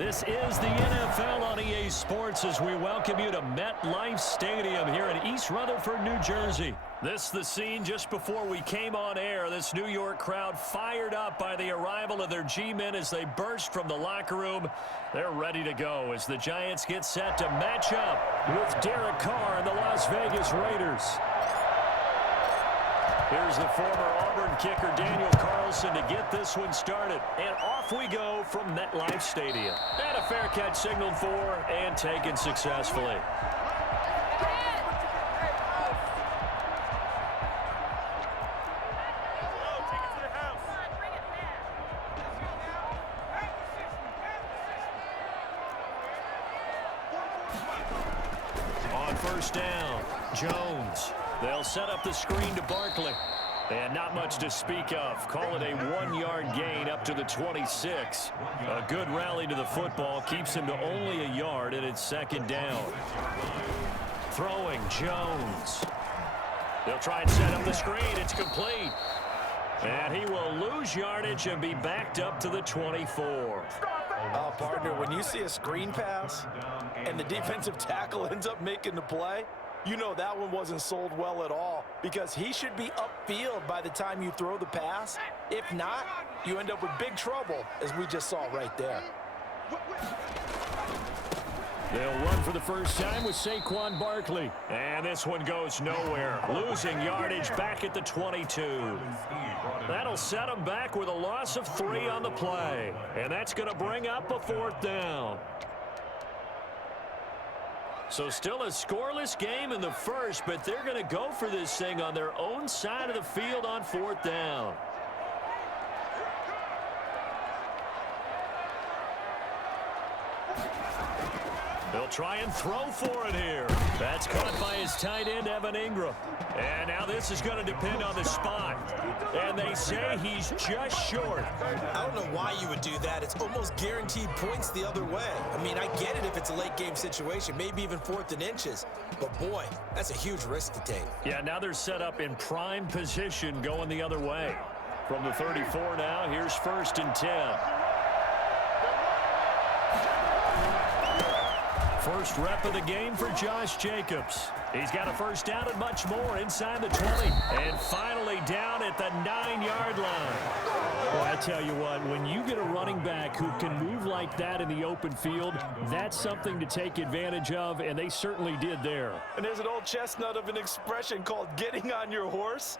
This is the NFL on EA Sports as we welcome you to MetLife Stadium here in East Rutherford, New Jersey. This is the scene just before we came on air. This New York crowd fired up by the arrival of their G-men as they burst from the locker room. They're ready to go as the Giants get set to match up with Derek Carr and the Las Vegas Raiders. Here's the former Auburn kicker Daniel Carlson to get this one started. And off we go from MetLife Stadium. And a fair catch signaled for and taken successfully. On first down, Jones. They'll set up the screen to Barkley. And not much to speak of. Call it a 1-yard gain up to the 26. A good rally to the football keeps him to only a yard, and it's second down. Throwing, Jones. They'll try and set up the screen. It's complete. And he will lose yardage and be backed up to the 24. Partner, when you see a screen pass and the defensive tackle ends up making the play, you know that one wasn't sold well at all because he should be upfield by the time you throw the pass. If not, you end up with big trouble, as we just saw right there. They'll run for the first time with Saquon Barkley. And this one goes nowhere. Losing yardage back at the 22. That'll set them back with a loss of 3 on the play. And that's going to bring up a 4th down. So still a scoreless game in the first, but they're going to go for this thing on their own side of the field on 4th down. They'll try and throw for it here. That's caught by his tight end, Evan Ingram. And now this is going to depend on the spot. And they say he's just short. I don't know why you would do that. It's almost guaranteed points the other way. I mean, I get it if it's a late game situation, maybe even 4th and inches. But boy, that's a huge risk to take. Yeah, now they're set up in prime position going the other way. From the 34 now, here's 1st and 10. First rep of the game for Josh Jacobs. He's got a first down and much more inside the 20. And finally down at the 9-yard line. Well, I tell you what, when you get a running back who can move like that in the open field, that's something to take advantage of, and they certainly did there. And there's an old chestnut of an expression called getting on your horse.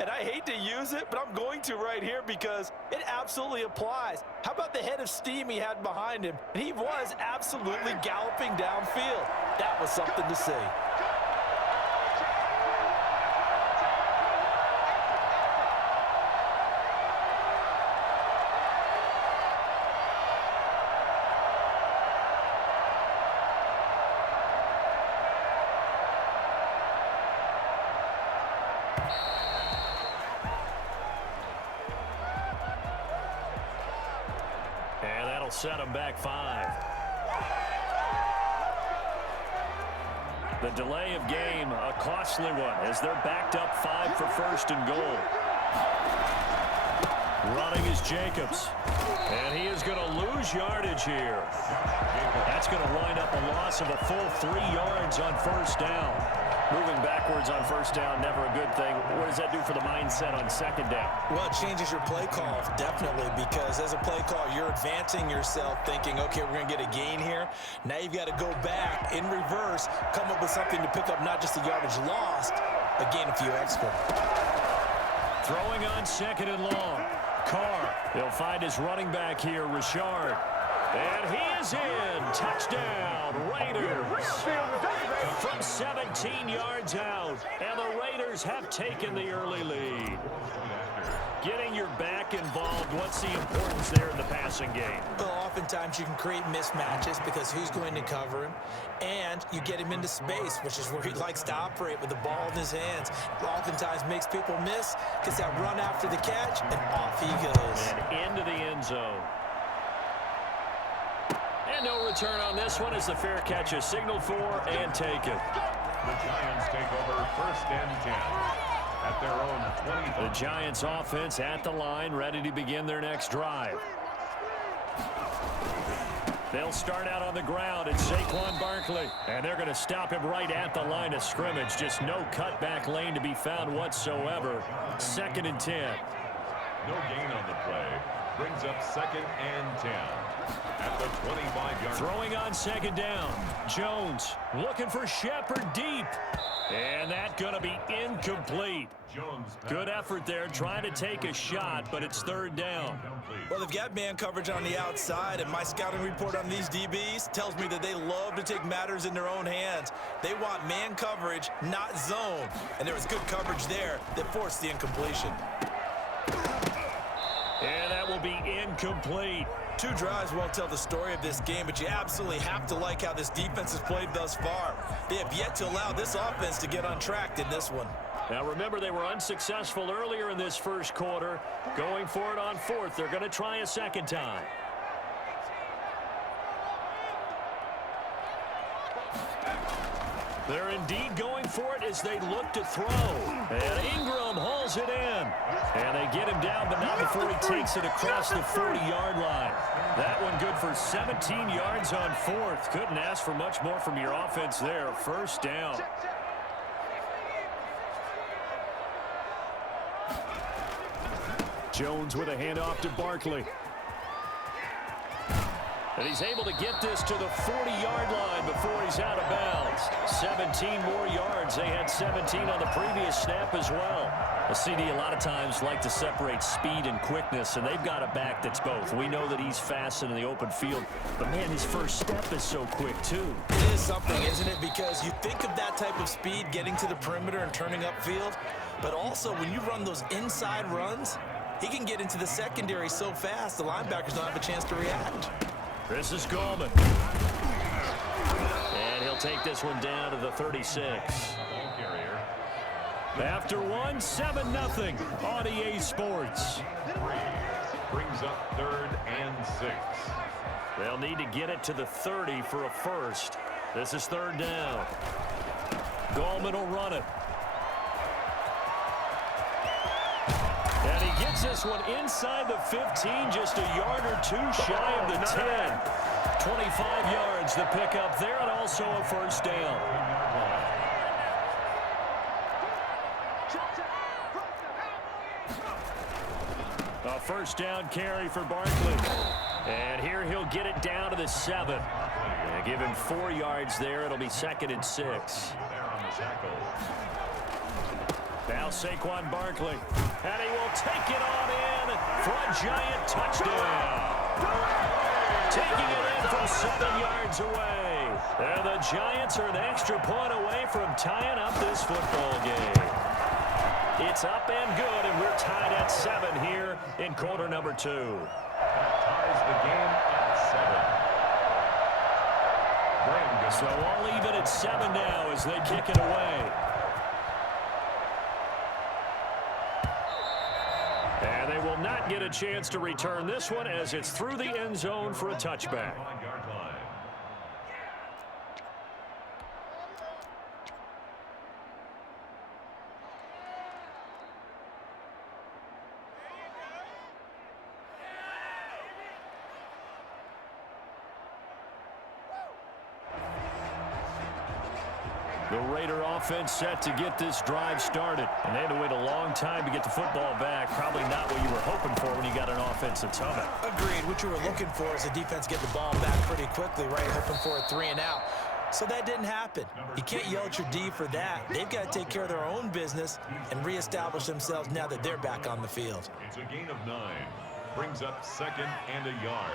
And I hate to use it, but I'm going to right here because it absolutely applies. How about the head of steam he had behind him? He was absolutely galloping downfield. That was something to see. Set them back 5. The delay of game, a costly one, as they're backed up 5 for 1st and goal. Running is Jacobs. And he is going to lose yardage here. That's going to wind up a loss of a full 3 yards on 1st down. Moving backwards on 1st down, never a good thing. What does that do for the mindset on 2nd down? Well, it changes your play call, definitely, because as a play call, you're advancing yourself thinking, okay, we're going to get a gain here. Now you've got to go back in reverse, come up with something to pick up not just the yardage lost, but gain a few extra. Throwing on 2nd and long. Carr, he'll find his running back here, Richard. And he is in. Touchdown, Raiders. From 17 yards out. And the Raiders have taken the early lead. Getting your back involved, what's the importance there in the passing game? Well, oftentimes you can create mismatches because who's going to cover him? And you get him into space, which is where he likes to operate with the ball in his hands. Oftentimes makes people miss, gets that run after the catch, and off he goes. And into the end zone. And no return on this one as the fair catch is signaled for and taken. The Giants take over 1st and 10 at their own 20. The Giants offense at the line, ready to begin their next drive. They'll start out on the ground. It's Saquon Barkley. And they're going to stop him right at the line of scrimmage. Just no cutback lane to be found whatsoever. 2nd and 10. No gain on the play. Brings up 2nd and 10. At the 25-yard. Throwing on 2nd down. Jones looking for Shepard deep. And that's going to be incomplete. Good effort there trying to take a shot, but it's 3rd down. Well, they've got man coverage on the outside, and my scouting report on these DBs tells me that they love to take matters in their own hands. They want man coverage, not zone. And there was good coverage there that forced the incompletion. And that will be incomplete. 2 drives won't tell the story of this game, but you absolutely have to like how this defense has played thus far. They have yet to allow this offense to get untracked in this one. Now remember, they were unsuccessful earlier in this first quarter. Going for it on 4th. They're going to try a 2nd time. They're indeed going for it as they look to throw. And Ingram hauls it in. And they get him down, but not before he takes it across the 40-yard line. That one good for 17 yards on 4th. Couldn't ask for much more from your offense there. 1st down. Jones with a handoff to Barkley. And he's able to get this to the 40-yard line before he's out of bounds. 17 more yards. They had 17 on the previous snap as well. The CD a lot of times like to separate speed and quickness, and they've got a back that's both. We know that he's fast in the open field, but man, his first step is so quick too. It is something, isn't it? Because you think of that type of speed getting to the perimeter and turning upfield, but also when you run those inside runs, he can get into the secondary so fast the linebackers don't have a chance to react. This is Gallman. And he'll take this one down to the 36. After one, 7-0 on EA Sports. Brings up 3rd and 6. They'll need to get it to the 30 for a first. This is 3rd down. Gallman will run it. And he gets this one inside the 15, just a yard or 2 shy of the 10. 25 yards the pickup there, and also a 1st down. A 1st down carry for Barkley. And here he'll get it down to the 7. And give him 4 yards there. It'll be 2nd and 6. Now Saquon Barkley. And he will take it on in for a giant touchdown. Taking it in from 7 yards away. And the Giants are an extra point away from tying up this football game. It's up and good, and we're tied at 7 here in quarter number 2. Ties the game at 7. So all even at 7 now as they kick it away. And they will not get a chance to return this one as it's through the end zone for a touchback. The Raider offense set to get this drive started. And they had to wait a long time to get the football back. Probably not what you were hoping for when you got an offense that's humming. Agreed. What you were looking for is the defense get the ball back pretty quickly, right? Hoping for a 3 and out. So that didn't happen. You can't yell at your D for that. They've got to take care of their own business and reestablish themselves now that they're back on the field. It's a gain of 9. Brings up 2nd and a yard.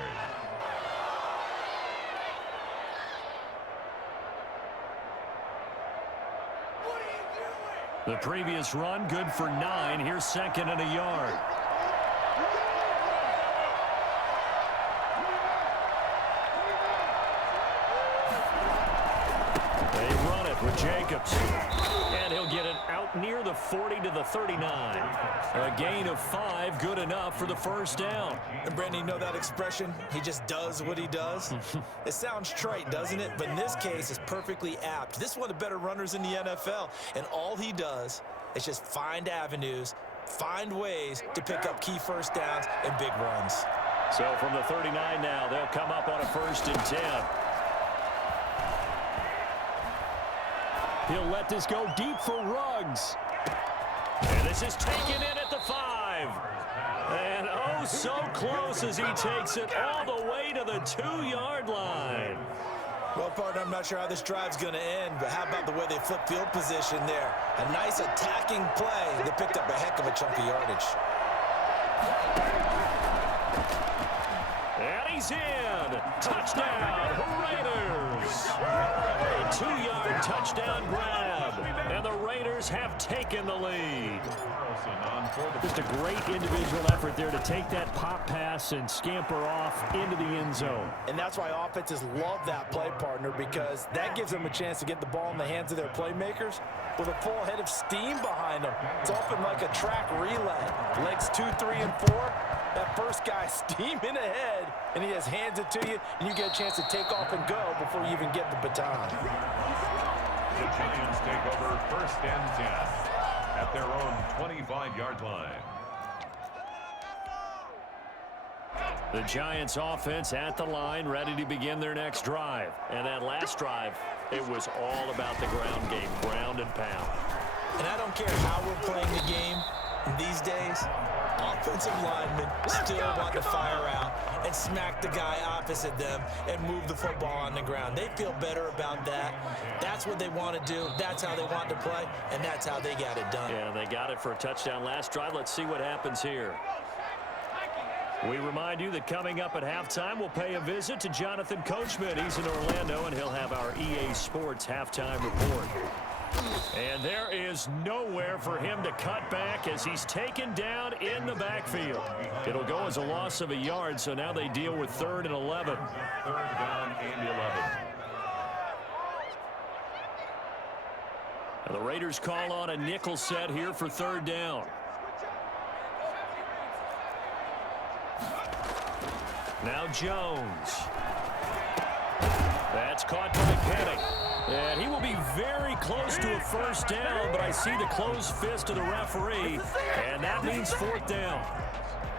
The previous run, good for 9. Here's 2nd and a yard. They run it with Jacobs. And he'll get it out near the 40 to the 39. A gain of 5, good enough for the 1st down. And Brandon, you know that expression? He just does what he does? It sounds trite, doesn't it? But in this case, it's perfectly apt. This is one of the better runners in the NFL. And all he does is just find avenues, find ways to pick up key 1st downs and big runs. So from the 39 now, they'll come up on a 1st and 10. He'll let this go deep for Ruggs. And this is taken in at the 5. And oh, so close as he takes it all the way to the 2-yard line. Well, partner, I'm not sure how this drive's going to end, but how about the way they flip field position there? A nice attacking play. They picked up a heck of a chunk of yardage. And he's in. Touchdown, Raiders. A 2-yard touchdown grab. And the Raiders have taken the lead. Just a great individual effort there to take that pop pass and scamper off into the end zone. And that's why offenses love that play, partner, because that gives them a chance to get the ball in the hands of their playmakers with a full head of steam behind them. It's often like a track relay. Legs 2, 3, and 4. That first guy steaming ahead, and he just hands it to you, and you get a chance to take off and go before you even get the baton. The Giants take over 1st and 10 at their own 25-yard line. The Giants offense at the line, ready to begin their next drive. And that last drive, it was all about the ground game, ground and pound. And I don't care how we're playing the game these days, offensive linemen still want to fire out and smack the guy opposite them and move the football on the ground. They feel better about that. That's what they want to do. That's how they want to play, and that's how they got it done. Yeah, they got it for a touchdown last drive. Let's see what happens here. We remind you that coming up at halftime, we'll pay a visit to Jonathan Coachman. He's in Orlando, and he'll have our EA Sports halftime report. And there is nowhere for him to cut back as he's taken down in the backfield. It'll go as a loss of a yard, so now they deal with 3rd and 11. 3rd down and 11. And the Raiders call on a nickel set here for 3rd down. Now Jones. That's caught by Penny. And he will be very close to a 1st down, but I see the closed fist of the referee, and that means 4th down.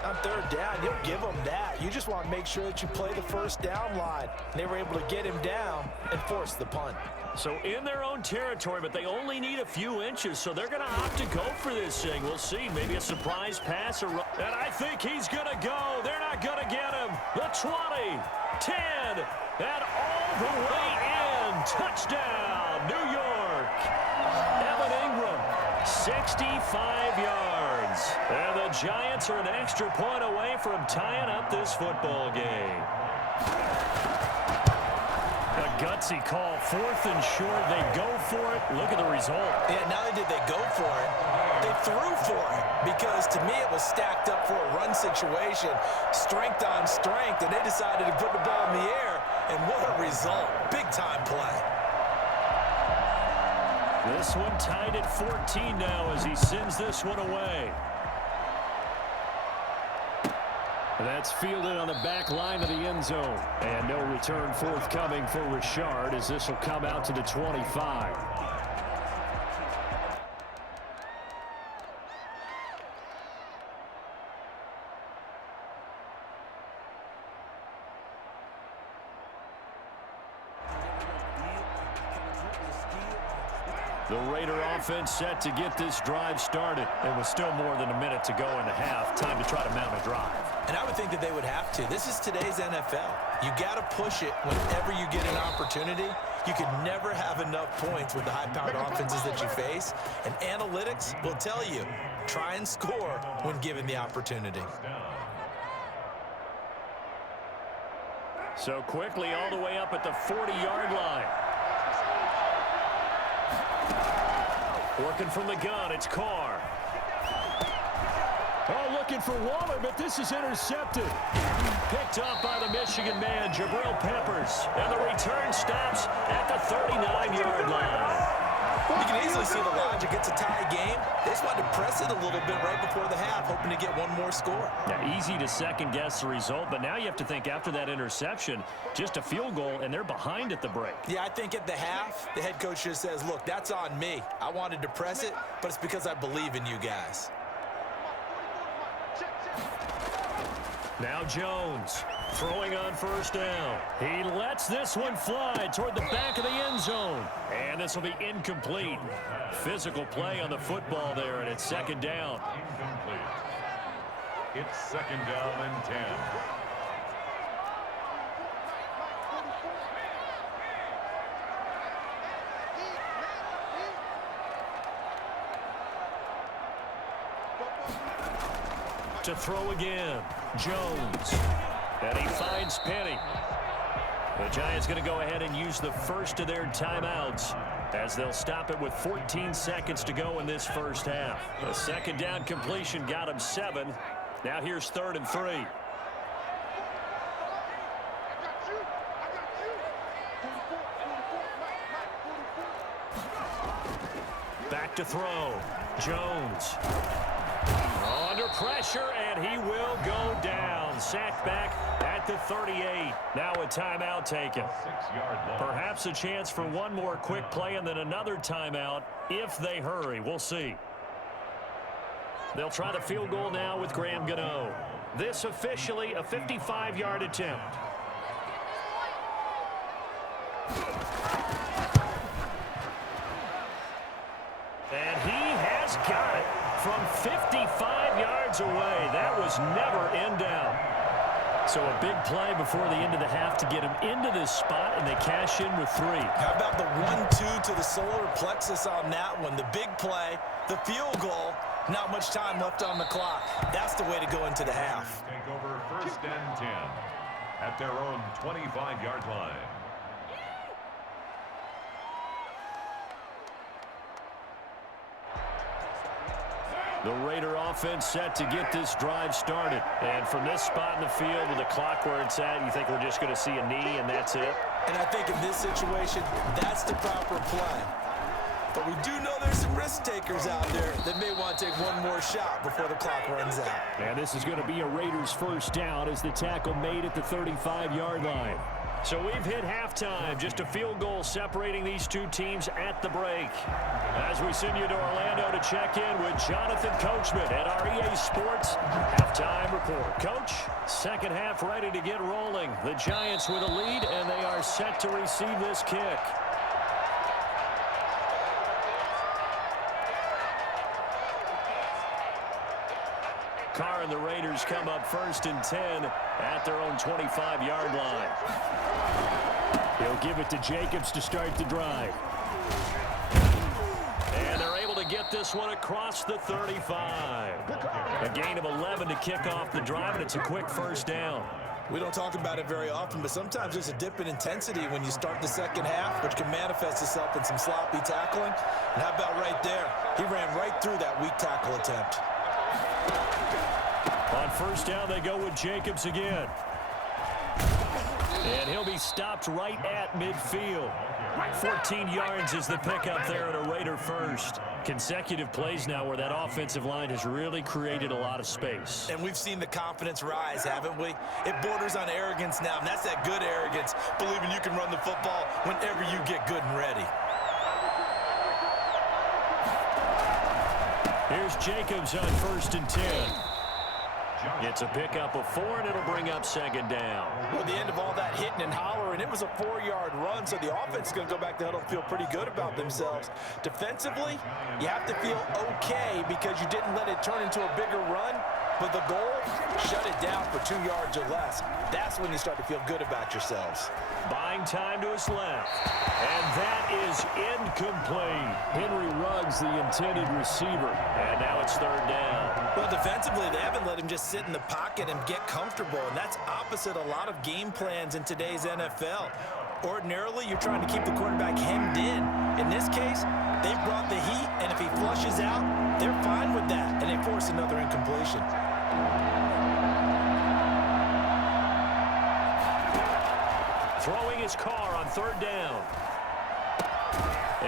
On 3rd down, you'll give them that. You just want to make sure that you play the 1st down line. They were able to get him down and force the punt. So in their own territory, but they only need a few inches, so they're going to opt to go for this thing. We'll see. Maybe a surprise pass. And I think he's going to go. They're not going to get him. The 20, 10, and all the way in. Touchdown, New York. Evan Ingram, 65 yards. And the Giants are an extra point away from tying up this football game. A gutsy call, 4th and short. They go for it. Look at the result. Yeah, not only did they go for it, they threw for it, because to me it was stacked up for a run situation, strength on strength, and they decided to put the ball in the air, and what a result. Big-time play. This one tied at 14 now as he sends this one away. That's fielded on the back line of the end zone. And no return forthcoming for Richard as this will come out to the 25. The Raider offense set to get this drive started. It was still more than a minute to go in the half. Time to try to mount a drive. And I would think that they would have to. This is today's NFL. You got to push it whenever you get an opportunity. You can never have enough points with the high-powered offenses that you face. And analytics will tell you, try and score when given the opportunity. So quickly all the way up at the 40-yard line. Working from the gun, it's Carr. Oh, looking for Waller, but this is intercepted. Picked up by the Michigan man, Jabril Peppers. And the return stops at the 39-yard line. You can easily see the logic. It's a tie game. They just wanted to press it a little bit right before the half, hoping to get one more score. Yeah, easy to second-guess the result, but now you have to think after that interception, just a field goal, and they're behind at the break. Yeah, I think at the half, the head coach just says, look, that's on me. I wanted to press it, but it's because I believe in you guys. Now Jones throwing on first down. He lets this one fly toward the back of the end zone. And this will be incomplete. Physical play on the football there, and it's second down. Incomplete. It's second down and 10. To throw again, Jones. And he finds Penny. The Giants going to go ahead and use the first of their timeouts as they'll stop it with 14 seconds to go in this first half. The second down completion got him 7. Now here's 3rd and 3. Back to throw. Jones. Under pressure, and he will go down. Sacked back at the 38. Now a timeout taken. 6-yard loss. Perhaps a chance for one more quick play and then another timeout if they hurry. We'll see. They'll try the field goal now with Graham Gano. This officially a 55-yard attempt. And he has got it from 55 yards away. That was never in doubt. So a big play before the end of the half to get him into this spot, and they cash in with 3. How about the 1-2 to the solar plexus on that one? The big play, the field goal, not much time left on the clock. That's the way to go into the half. Take over 1st and 10 at their own 25-yard line. The Raider offense set to get this drive started. And from this spot in the field with the clock where it's at, you think we're just going to see a knee and that's it? And I think in this situation, that's the proper play. But we do know there's some risk takers out there that may want to take one more shot before the clock runs out. And this is going to be a Raiders first down as the tackle made at the 35-yard line. So we've hit halftime. Just a field goal separating these two teams at the break. As we send you to Orlando to check in with Jonathan Coachman at our EA Sports Halftime Report. Coach, second half ready to get rolling. The Giants with a lead, and they are set to receive this kick. Carr and the Raiders come up 1st and 10 at their own 25-yard line. He'll give it to Jacobs to start the drive. And they're able to get this one across the 35. A gain of 11 to kick off the drive, and it's a quick first down. We don't talk about it very often, but sometimes there's a dip in intensity when you start the second half, which can manifest itself in some sloppy tackling. And how about right there? He ran right through that weak tackle attempt. On first down, they go with Jacobs again. And he'll be stopped right at midfield. 14 yards is the pickup there at a Raider first. Consecutive plays now where that offensive line has really created a lot of space. And we've seen the confidence rise, haven't we? It borders on arrogance now, and that's that good arrogance, believing you can run the football whenever you get good and ready. Here's Jacobs on 1st and 10. It's a pickup of 4, and it'll bring up second down. Well, the end of all that hitting and hollering, it was a 4-yard run, so the offense is going to go back to the huddle and feel pretty good about themselves. Defensively, you have to feel okay because you didn't let it turn into a bigger run, but the goal, shut it down for 2 yards or less. That's when you start to feel good about yourselves. Buying time to his left. And that is incomplete. Henry Ruggs, the intended receiver. And now it's 3rd down. Well, defensively, they haven't let him just sit in the pocket and get comfortable, and that's opposite a lot of game plans in today's NFL. Ordinarily, you're trying to keep the quarterback hemmed in. In this case, they brought the heat, and if he flushes out, they're fine with that, and they force another incompletion. Throwing his Carr on 3rd down.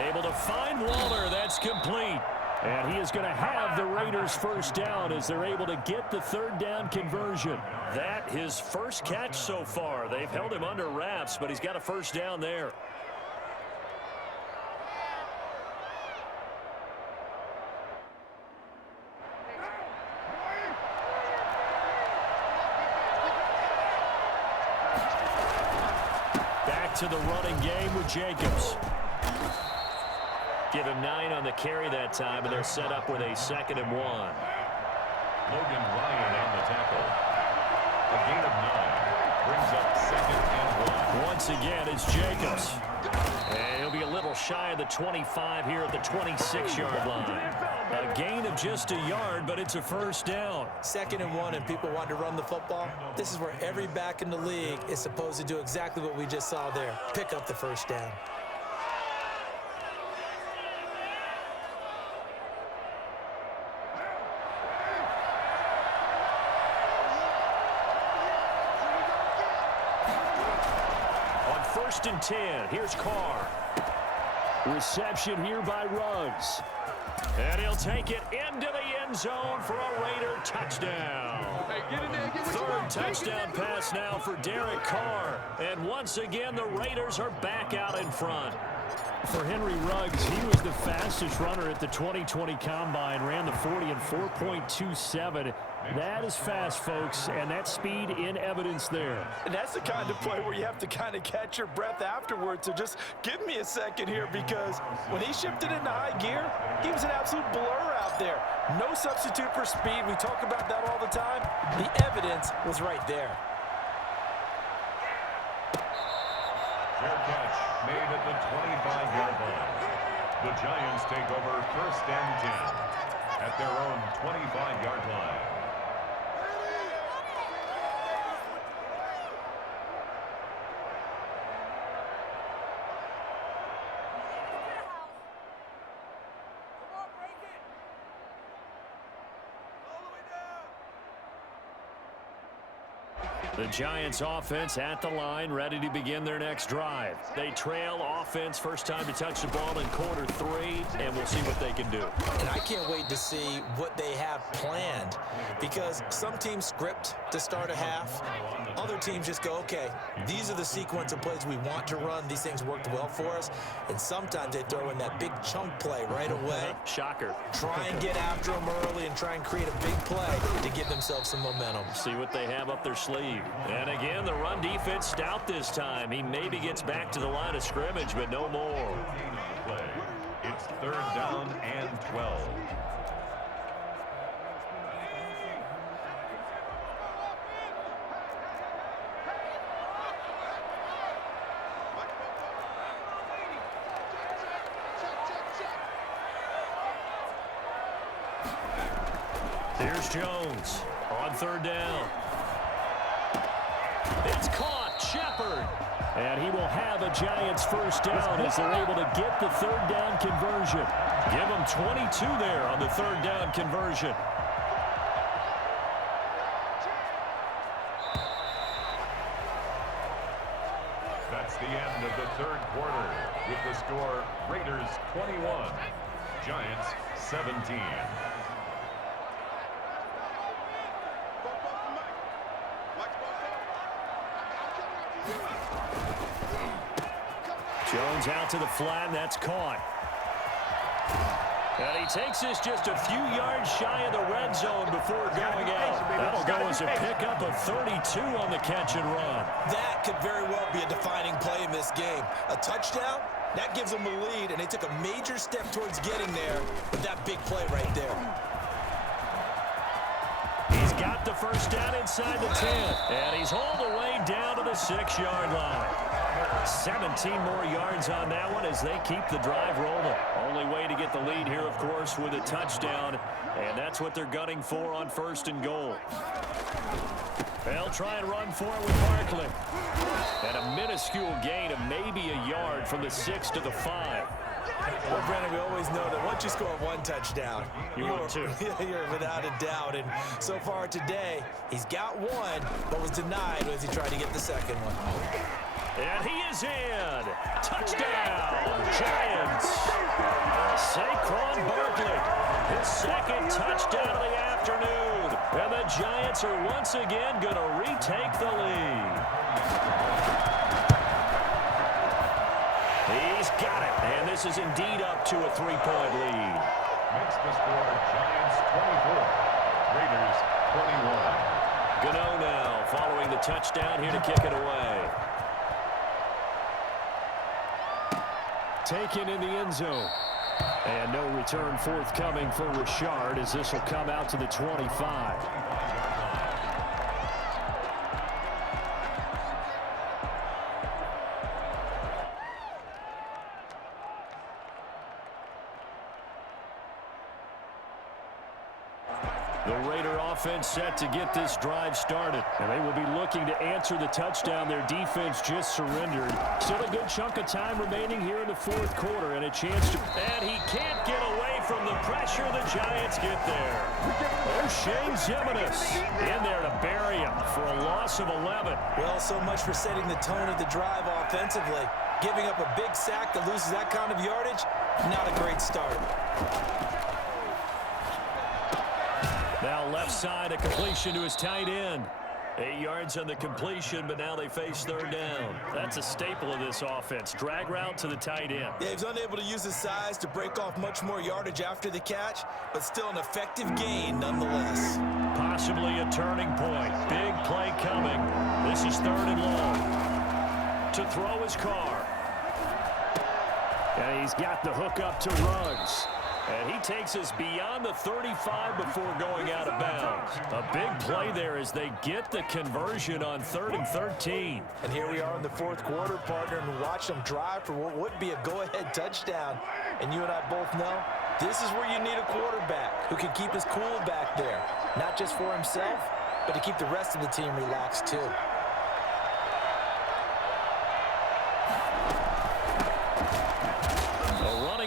Able to find Waller. That's complete. And he is going to have the Raiders first down as they're able to get the 3rd down conversion. That his first catch so far. They've held him under wraps, but he's got a first down there. to the running game with Jacobs. Give him 9 on the carry that time, and they're set up with a 2nd and 1. Logan Ryan on the tackle. A gain of 9 brings up 2nd and 1. Once again, it's Jacobs. And he'll be a little shy of the 25 here at the 26-yard line. A gain of just a yard, but it's a 1st down. 2nd and 1, and people want to run the football. This is where every back in the league is supposed to do exactly what we just saw there. Pick up the 1st down. On 1st and 10, here's Carr. Reception here by Ruggs. And he'll take it into the end zone for a Raider touchdown. Third touchdown pass now for Derek Carr. And once again, the Raiders are back out in front. For Henry Ruggs, he was the fastest runner at the 2020 Combine, ran the 40 in 4.27. That is fast, folks, and that speed in evidence there. And that's the kind of play where you have to kind of catch your breath afterwards. So just give me a second here, because when he shifted into high gear, he was an absolute blur out there. No substitute for speed. We talk about that all the time. The evidence was right there. Fair catch made at the 25-yard line. The Giants take over 1st and 10 at their own 25-yard line. The Giants offense at the line, ready to begin their next drive. They trail offense, first time to touch the ball in quarter 3, and we'll see what they can do. And I can't wait to see what they have planned, because some teams script to start a half. Other teams just go, okay, these are the sequence of plays we want to run. These things worked well for us. And sometimes they throw in that big chunk play right away. Shocker. Try and get after them early and try and create a big play to give themselves some momentum. See what they have up their sleeve. And again, the run defense stout this time. He maybe gets back to the line of scrimmage, but no more. It's 3rd down and 12. Here's Jones on 3rd down. It's caught. Shepard. And he will have a Giants 1st down as they're able to get the 3rd down conversion. Give them 22 there on the 3rd down conversion. That's the end of the 3rd quarter with the score Raiders 21, Giants 17. Jones out to the flat, and that's caught. And he takes this just a few yards shy of the red zone before going out. That'll go as a pickup of 32 on the catch and run. That could very well be a defining play in this game. A touchdown, that gives them a lead, and they took a major step towards getting there with that big play right there. He's got the 1st down inside the 10, and he's hauled away down to the 6-yard line. 17 more yards on that one as they keep the drive rolling. Only way to get the lead here, of course, with a touchdown, and that's what they're gunning for on 1st and goal. They'll try and run for it with Barkley. And a minuscule gain of maybe a yard from the 6 to the 5. Well, Brandon, we always know that once you score 1 touchdown, you're without a doubt. And so far today, he's got 1, but was denied as he tried to get the 2nd one. And he is in. Touchdown, Giants. Saquon Barkley, his 2nd touchdown of the afternoon. And the Giants are once again going to retake the lead. He's got it. And this is indeed up to a 3-point lead. Makes the score Giants 24, Raiders 21. Gano now following the touchdown here to kick it away. taken in the end zone. And no return forthcoming for Richard as this will come out to the 25. The Raider offense set to get this drive started. And they will be looking to answer the touchdown their defense just surrendered. Still a good chunk of time remaining here in the fourth quarter and a chance to... And he can't get away from the pressure. The Giants get there. O'Shea Zeminis in there to bury him for a loss of 11. Well, so much for setting the tone of the drive offensively. Giving up a big sack that loses that kind of yardage, not a great start. Now left side, a completion to his tight end. 8 yards on the completion, but now they face third down. That's a staple of this offense. Drag route to the tight end. Yeah, he's unable to use his size to break off much more yardage after the catch, but still an effective gain nonetheless. Possibly a turning point. Big play coming. This is third and long. To throw his car. And he's got the hook up to Ruggs. And he takes us beyond the 35 before going out of bounds. A big play there as they get the conversion on 3rd and 13. And here we are in the fourth quarter, partner, and watch them drive for what would be a go-ahead touchdown. And you and I both know this is where you need a quarterback who can keep his cool back there. Not just for himself, but to keep the rest of the team relaxed too.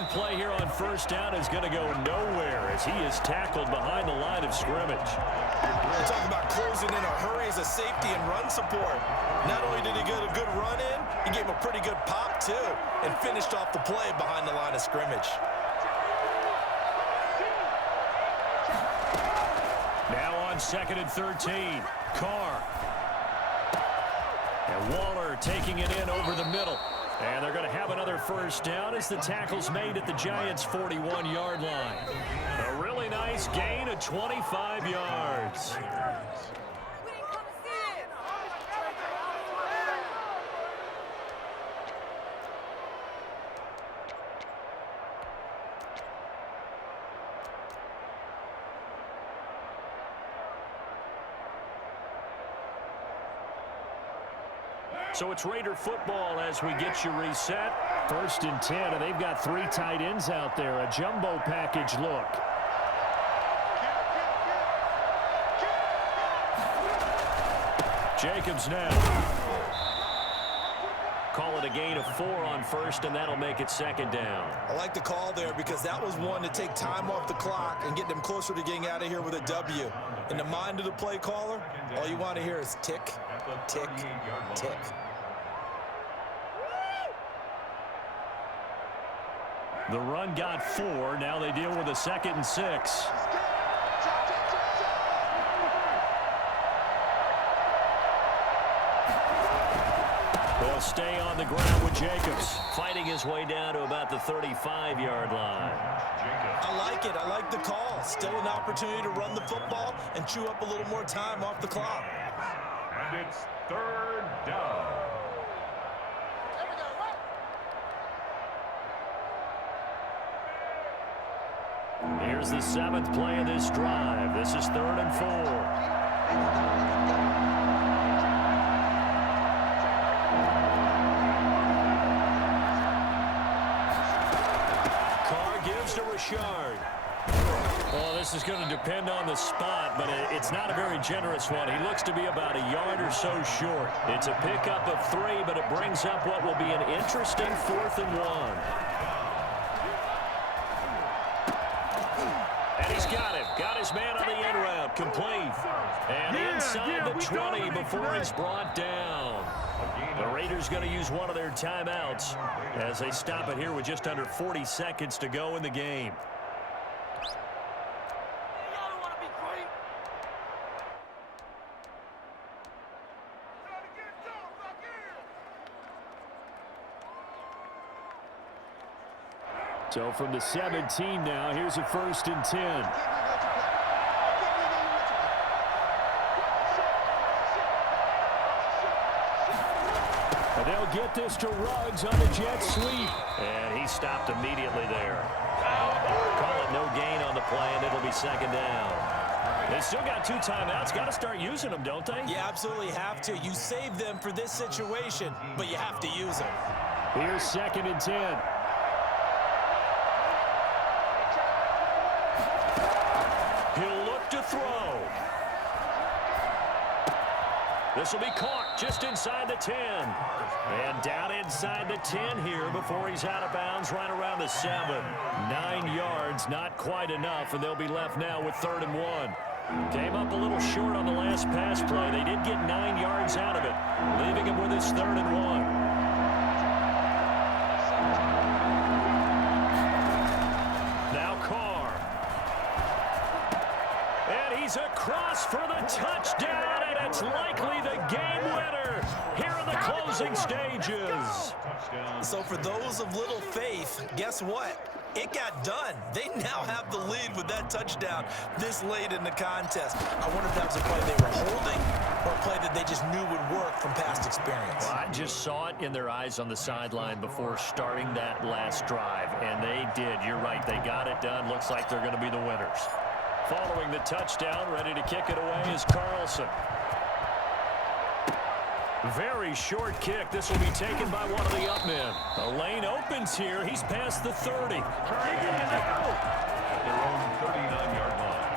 Play here on first down is going to go nowhere as he is tackled behind the line of scrimmage. We're talking about closing in a hurry as a safety and run support. Not only did he get a good run in, he gave him a pretty good pop too and finished off the play behind the line of scrimmage. Now on 2nd and 13, Carr. And Waller taking it in over the middle. And they're going to have another first down as the tackle's made at the Giants' 41-yard line. A really nice gain of 25 yards. So it's Raider football as we get you reset. 1st and 10, and they've got 3 tight ends out there. A jumbo package look. Jacobs now. Call it a gain of 4 on 1st, and that'll make it 2nd down. I like the call there because that was one to take time off the clock and get them closer to getting out of here with a W. In the mind of the play caller, all you want to hear is tick, tick, tick. The run got 4. Now they deal with a 2nd and 6. They'll stay on the ground with Jacobs, fighting his way down to about the 35-yard line. I like it. I like the call. Still an opportunity to run the football and chew up a little more time off the clock. And it's 3rd down. Here's the 7th play of this drive. This is 3rd and 4. Carr gives to Richard. Well, this is going to depend on the spot, but it's not a very generous one. He looks to be about a yard or so short. It's a pickup of 3, but it brings up what will be an interesting 4th and 1. Got him. Got his man on the end route. Complete. And inside the 20 before he's brought down. The Raiders going to use one of their timeouts as they stop it here with just under 40 seconds to go in the game. So from the 17 now, here's a 1st and 10. And they'll get this to Ruggs on the jet sweep. And he stopped immediately there. Call it no gain on the play, and it'll be second down. They still got 2 timeouts. Got to start using them, don't they? You absolutely have to. You save them for this situation, but you have to use them. Here's 2nd and 10. He'll look to throw. This will be caught just inside the 10. And down inside the 10 here before he's out of bounds right around the 7. 9 yards, not quite enough, and they'll be left now with 3rd and 1. Came up a little short on the last pass play. They did get 9 yards out of it, leaving him with his 3rd and 1. Now Carr. And he's across for the touchdown, and it's likely the game winner here in the closing stages. So for those of little faith, guess what? It got done. They now have the lead with that touchdown this late in the contest. I wonder if that was a play they were holding or a play that they just knew would work from past experience. Well, I just saw it in their eyes on the sideline before starting that last drive, and they did. You're right. They got it done. Looks like they're going to be the winners. Following the touchdown, ready to kick it away is Carlson. Very short kick. This will be taken by one of the up men. The lane opens here. He's past the 30. At their own 39-yard line.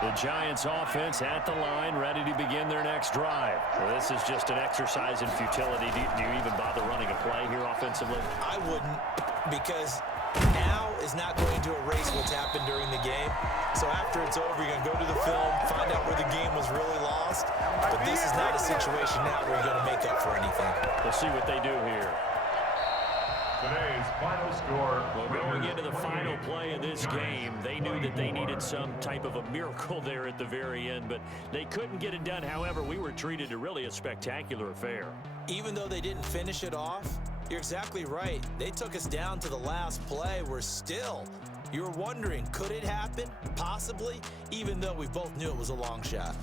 The Giants offense at the line, ready to begin their next drive. Well, this is just an exercise in futility. Do you even bother running a play here offensively? I wouldn't, because now is not going to erase what's happened during the game. So after it's over, you're going to go to the film, find out where the game was really lost. But this is not a situation now where you're going to make up for anything. We'll see what they do here. Today's final score. Well, going into the final play of this game, they knew that they needed some type of a miracle there at the very end, but they couldn't get it done. However, we were treated to really a spectacular affair. Even though they didn't finish it off, you're exactly right. They took us down to the last play. We're still, you're wondering, could it happen? Possibly, even though we both knew it was a long shot.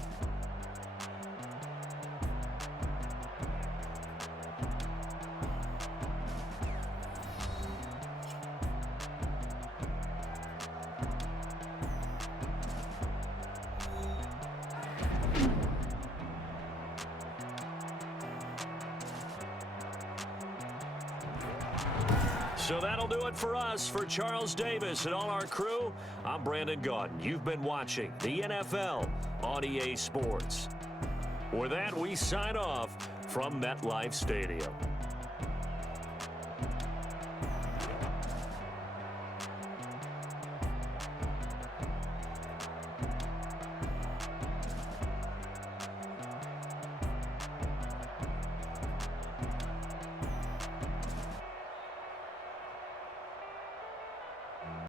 So that'll do it for us. For Charles Davis and all our crew, I'm Brandon Gaudin. You've been watching the NFL on EA Sports. With that, we sign off from MetLife Stadium.